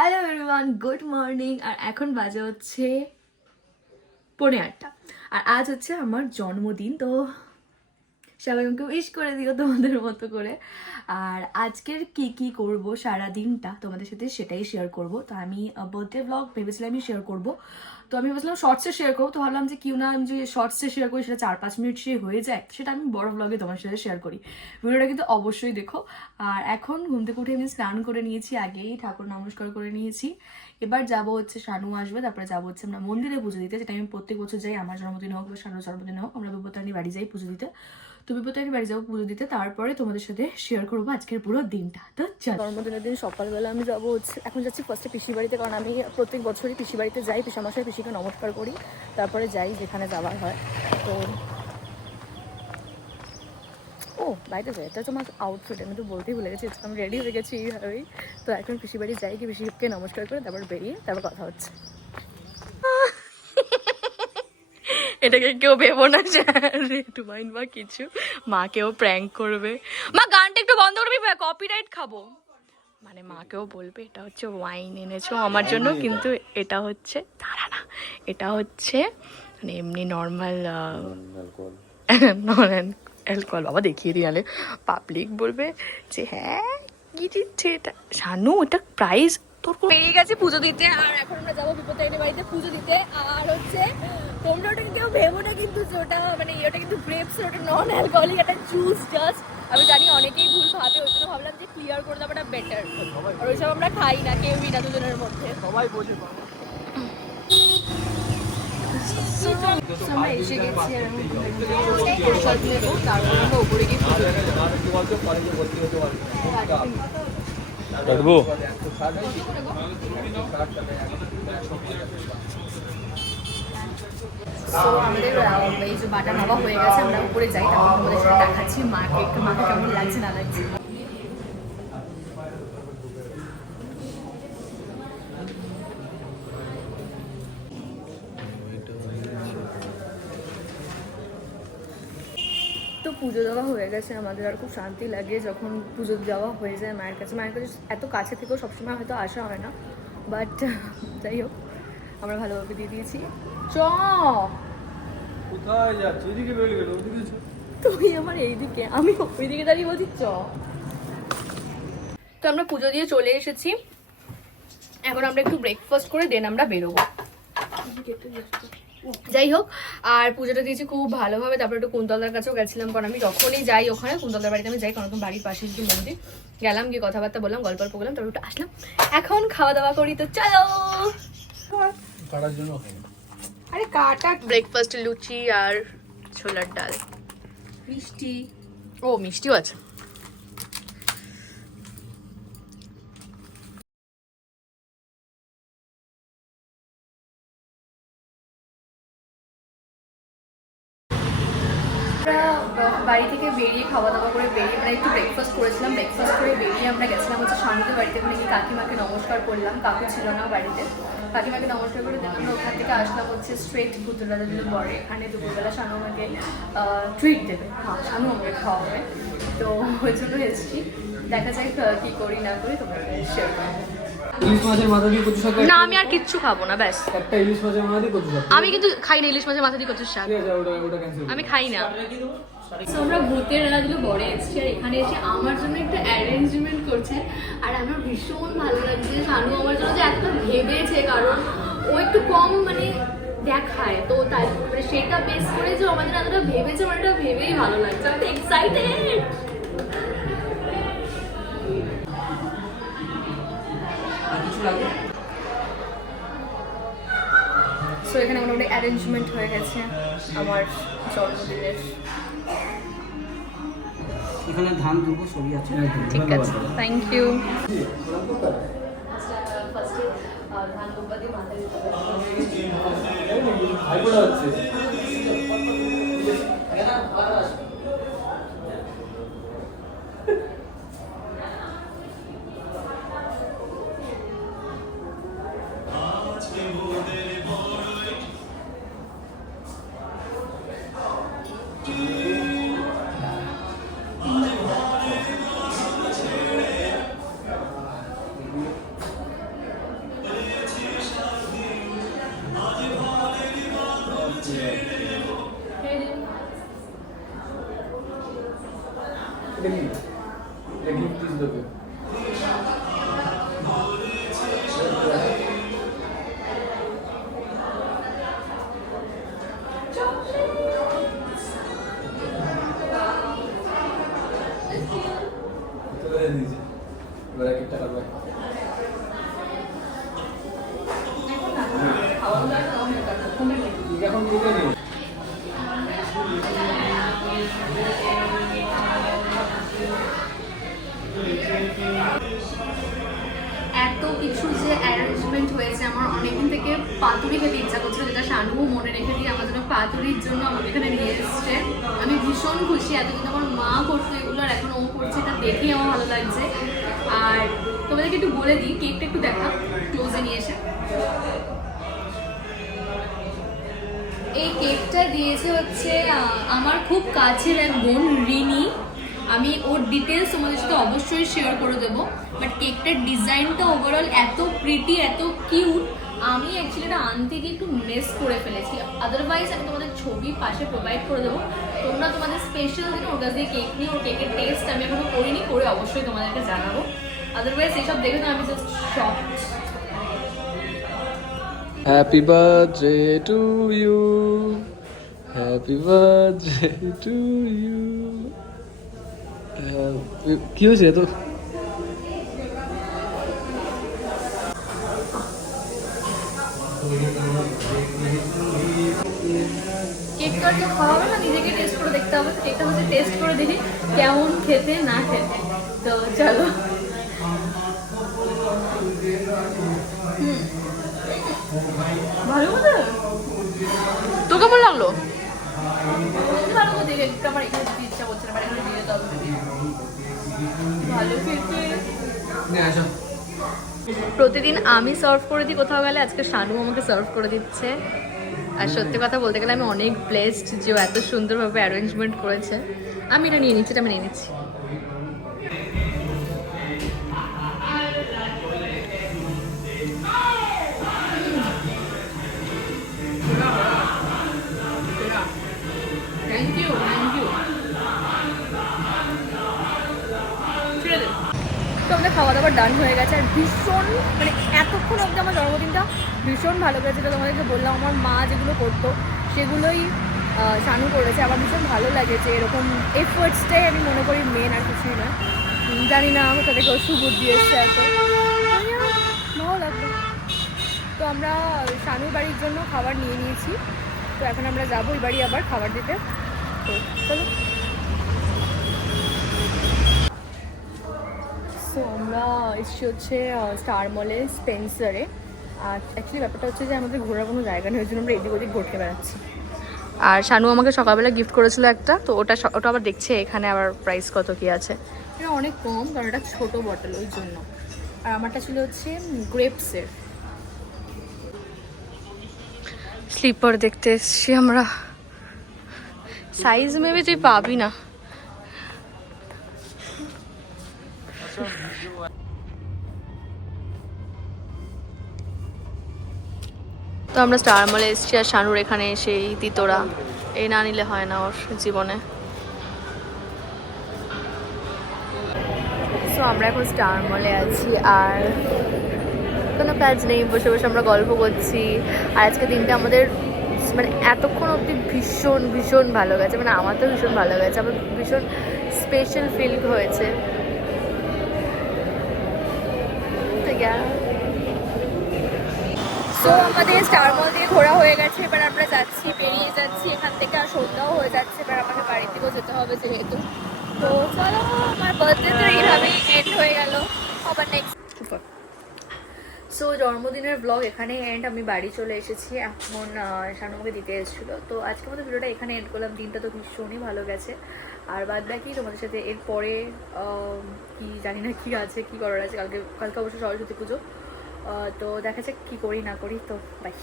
Hello everyone, good morning. আর এখন বাজে হচ্ছে 8:45। আর আজ হচ্ছে আমার জন্মদিন, তো সবাই আমাকে উইশ করে দিও তোমাদের মতো করে। আর আজকের কি করব সারা দিনটা তোমাদের সাথে সেটাই শেয়ার করব। তো আমি বার্থডে ব্লগ ভেবেছিলাম আমি শেয়ার করব, তো আমি ভাবছিলাম শর্টসে শেয়ার করবো। তো ভাবলাম যে কিউ না আমি যে শর্টসে শেয়ার করি সেটা 4-5 মিনিট সে হয়ে যায়, সেটা আমি বড় ব্লগে তোমার সাথে শেয়ার করি। ভিডিওটা কিন্তু অবশ্যই দেখো। আর এখন ঘুম থেকে উঠে আমি স্নান করে নিয়েছি, আগেই ঠাকুর নমস্কার করে নিয়েছি। এবার যাবো হচ্ছে শানু আসবে, তারপরে যাবো হচ্ছে আমরা মন্দিরে পুজো দিতে, যেটা আমি প্রত্যেক বছর যাই। আমার জন্মদিন হোক বা শানুর জন্মদিন হোক, আমরা বিপত্তারিণী বাড়ি যাই পুজো দিতে। তো বিপত্তারিণী বাড়ি যাবো পুজো দিতে, তারপরে তোমাদের সাথে শেয়ার করবো আজকের পুরো দিনটা। তো জন্মদিনের দিন সকালবেলা আমি যাবো হচ্ছে, এখন যাচ্ছি ফার্স্টে পিসি বাড়িতে, কারণ আমি প্রত্যেক বছরই পিসি বাড়িতে যাই, পিসামশাই পিসিকে নমস্কার করি, তারপরে যাই যেখানে যাওয়ার হয়। তো ও বাইরে যাই, এটা তোমার আউটফিট আমি তো বলতেই ভুলে গেছি, আমি রেডি হয়ে গেছি এইভাবেই। তো এখন পিসি বাড়ি যাই, কি পিসিকে নমস্কার করে তারপর বেরিয়ে তারপর কথা হচ্ছে। এটাকে কেউ ভেবো না যে একটু মাইন্ড বা কিছু, মাকেও প্র্যাঙ্ক করবে। মা গানটা একটু বন্ধ করবি, কপিরাইট খাবো। মানে মাকেও বলবে এটা হচ্ছে ওয়াইন এনেছো আমার জন্য, কিন্তু এটা হচ্ছে দাঁড়া না, এটা হচ্ছে মানে এমনি নর্মাল নন অ্যালকোহল। বাবা দেখিয়ে দিয়ালে পাবলিক বলবে যে হ্যাঁ কি দিচ্ছে এটা শানু, এটা প্রাইস তোর পেয়ে গেছে পুজো দিতে। আর এখন আমরা যাবো বিপত্তারিণী বাড়িতে পুজো দিতে। আর হচ্ছে তোমরা ওটা কেউ ভেবো না কিন্তু যে ওটা মানে ওটা কিন্তু গ্রেপস, ওটা নন অ্যালকোহলিক একটা জুস জাস্ট। আমি জানি অনেকেই ভুল ভাবে, ওই জন্য ভাবলাম যে ক্লিয়ার করে দেওয়াটা বেটার। আর ওইসব আমরা খাই না, কেউই না দুজনের মধ্যে, সবাই বোঝে। আমরা এসে গেছি আর আমি প্রসাদ নেবো, তারপর আমরা উপরে গিয়ে কাটবো। তো আমাদের এই যে বাটা মাবা হয়ে গেছে, আমরা উপরে যাই, তারপর আমাদের সাথে দেখাচ্ছি মাকে কেমন লাগছে না লাগছে। তো পুজো দেওয়া হয়ে গেছে আমাদের, আর খুব শান্তি লাগে যখন পুজো দেওয়া হয়ে যায় মায়ের কাছে। মায়ের কাছে এত কাছে থেকেও সবসময় হয়তো আসা হয় না, বাট যাই হোক আমরা ভালোভাবে দিয়ে দিয়েছি। কোথায় যাচ্ছে? এদিকে বেরিয়ে গেল, ওদিকে তুই আমার এইদিকে, আমি ওইদিকে দাঁড়িয়ে বলছি চ। তো আমরা পুজো দিয়ে চলে এসেছি, এখন আমরা একটু ব্রেকফাস্ট করে দেন আমরা বেরোবো। যাই হোক, আর পুজোটা দিয়েছি খুব ভালোভাবে। তারপরে একটু কুন্তলদার কাছেও গেছিলাম, কারণ আমি যখনই যাই ওখানে কুন্তলদার বাড়িতে আমি যাই, কারণ বাড়ির পাশে যদি মন্দির, গেলাম গিয়ে কথাবার্তা বললাম, গল্প করলাম, তারপর একটু আসলাম। এখন খাওয়া দাওয়া করি, তো চলো। কাটার জন্য আরে কাটা ব্রেকফাস্ট লুচি আর ছোলার ডাল, মিষ্টি। ও মিষ্টিও আছে। বাড়ি থেকে বেরিয়ে খাওয়া দাওয়া করে বেরিয়ে মানে একটু ব্রেকফাস্ট করেছিলাম, ব্রেকফাস্ট করে বেরিয়ে আমরা গেছিলাম হচ্ছে শান্তির বাড়িতে। ওখানে গিয়ে কাকিমাকে নমস্কার করলাম, কাকু ছিল না বাড়িতে, কাকিমাকে নমস্কার করে দিলাম। আমরা ওখান থেকে আসলাম হচ্ছে স্ট্রেট পুতুলদাদা যদি পরে, এখানে দুপুরবেলা শানু আমাকে ট্রিট দেবে, হ্যাঁ শানু আমাকে খাওয়াবে। তো ওই জন্য এসেছি, দেখা যাক কী করি না করি তোমাকে শেয়ার করবো। ইলিশ মাছের মাথা দিয়ে কচু শাক। না আমি আর কিচ্ছু খাবো না, ব্যাস। একটা ইলিশ মাছের মাথা দিয়ে কচু শাক। আমি কিন্তু খাই না ইলিশ মাছের মাথা দিয়ে কচুর শাক, ঠিক আছে, ওটা ক্যান্সেল। আমি খাই না। আমরা ভূতের এলাগুলো বড়ে এসেছি, আর এখানে এসে আমার জন্য একটা অ্যারেঞ্জমেন্ট করছে, আর আমার ভীষণ ভালো লাগছে। শানু আমার জন্য যে এতটা ভেবেছে, কারণ ও একটু কম মানে দেখায়, তো তাই মানে সেটা বেস করে যে আমাদের এতটা ভেবেছে, আমার এটা ভেবেই ভালো লাগছে, আমি এক্সাইটেড। সো এখানে মোটামুটি অ্যারেঞ্জমেন্ট হয়ে গেছে আমার জন্মদিনের। এখানে ধান দুটো ছবি আছে। ঠিক আছে, থ্যাংক ইউ। ধান দুব্বা দিয়ে মাথায় দিতে হবে। পাতুরি খেতে ইচ্ছা করছিল, যেটা শানু মনে রেখে দিয়ে আমার জন্য পাতুরির জন্য আমাকে এখানে নিয়ে এসছে। আমি ভীষণ খুশি, এতদিন আমার মা করতো এগুলো আর এখন ও করছে, এটা দেখেই আমার ভালো লাগছে। আর তোমাদেরকে একটু বলে দিই, কেকটা একটু দেখা ক্লোজে নিয়ে এসে। এই কেকটা দিয়েছে হচ্ছে আমার খুব কাছের এক বোন রিনি। আমি ওর ডিটেলস তোমাদের সাথে অবশ্যই শেয়ার করে দেবো। বাট কেকটার ডিজাইনটা ওভারঅল এত প্রিটি, এত কিউট। আমি অ্যাকচুয়ালি এটা আনতে গিয়ে একটু মিস করে ফেলেছি, আদারওয়াইজ আমি তোমাদের ছবি পাশে প্রোভাইড করে দেবো। তোমরা তোমাদের স্পেশাল দিন ওর কাছ দিয়ে কেক নিয়ে, ওর কেকের টেস্ট আমি এখনো করিনি, করে অবশ্যই তোমাদেরকে জানাবো। আদারওয়াইজ এসব দেখে তো আমি just shock. Happy birthday to you, happy birthday to you. কি হয়েছে তো? কেকটা তো খাওয়া হবে না, নিজেকে টেস্ট করে দেখতে হবে। তো কেকটা হচ্ছে টেস্ট করে দেখি কেমন খেতে না খেতে। তো চলো। ভালো মতো তো কেমন লাগলো? ভালো মতো দেখে আমার এখানে দিতে ইচ্ছা করছে না, এখানে দিয়ে যেতে হবে। ভালো খেতে। প্রতিদিন আমি সার্ভ করে দিই কোথাও গেলে, আজকে শানু আমাকে সার্ভ করে দিচ্ছে। আর সত্যি কথা বলতে গেলে আমি অনেক ব্লেসড যে ও এত সুন্দরভাবে অ্যারেঞ্জমেন্ট করেছে। আমি এটা নিয়ে নিচ্ছি, এটা আমি নিয়ে নিচ্ছি। Thank you, thank you. তো আমাদের খাওয়া দাওয়া ডান হয়ে গেছে। আর ভীষণ মানে এতক্ষণ অবধি আমার জন্মদিনটা ভীষণ ভালো গেছে। তো তোমাদেরকে বললাম আমার মা যেগুলো করতো সেগুলোই শানু করেছে। আমার ভীষণ ভালো লাগেছে, এরকম এফোর্টসটাই আমি মনে করি মেন, আর কিছুই না। জানি না আমার সাথে কেউ সুবুদ্ধি এসছে এত, ভালো লাগলো। তো আমরা শানুর বাড়ির জন্য খাবার নিয়ে নিয়েছি। তো এখন আমরা যাবো ওই বাড়ি আবার খাবার দিতে। তো চলো। সো আমরা এসেছি হচ্ছে স্টার মলে স্পেন্সারে। আর অ্যাকচুয়ালি ব্যাপারটা হচ্ছে যে আমাদের ঘোরার কোনো জায়গা নেই, ওই জন্য আমরা এদিক ওদিক ঘুরতে বেড়াচ্ছি। আর শানু আমাকে সকালবেলা গিফট করেছিল একটা, তো ওটা আবার দেখছে এখানে আবার প্রাইস কত কি আছে। এটা অনেক কম, কারণ এটা ছোটো বটল, ওই জন্য। আর আমারটা ছিল হচ্ছে গ্রেপসের। স্লিপার দেখতে এসছি আমরা, সাইজ মেবি তুই পাবি না। তো আমরা স্টার মলে এসেছি, আর শানুর এখানে এসে এই তিতোরা এই না নিলে হয় না ওর জীবনে। সো আমরা এখন স্টার মলে আছি, আর কোনো কাজ নেই, বসে বসে আমরা গল্প করছি। আর আজকে দিনটা আমাদের মানে এতক্ষণ অবধি ভীষণ ভীষণ ভালো গেছে, মানে আমার তো ভীষণ ভালো গেছে, আমার ভীষণ স্পেশাল ফিল হয়েছে। সো আমাদের স্টার মল থেকে ঘোরা হয়ে গেছে, এবার আমরা যাচ্ছি, বেরিয়ে যাচ্ছি এখান থেকে। আর সন্ধ্যাও হয়ে যাচ্ছে, এবার আমাকে বাড়ি থেকেও যেতে হবে যেহেতু। তো চলো, আমার বার্থডে তো এইভাবেই এন্ড হয়ে গেল। আবার নেক্সট সো জন্মদিনের ব্লগ এখানে এন্ড। আমি বাড়ি চলে এসেছি, এখন শানু আমাকে দিতে এসেছিলো। তো আজকে আমাদের ভিডিওটা এখানে এন্ড করলাম। দিনটা তো ভীষণই ভালো গেছে। আর বাদ বাকি তোমাদের সাথে এরপরে কি জানি না কি আছে, কি করার আছে। কালকে অবশ্য সরস্বতী পুজো, তো দেখা যাক কী করি না করি। তো বাই।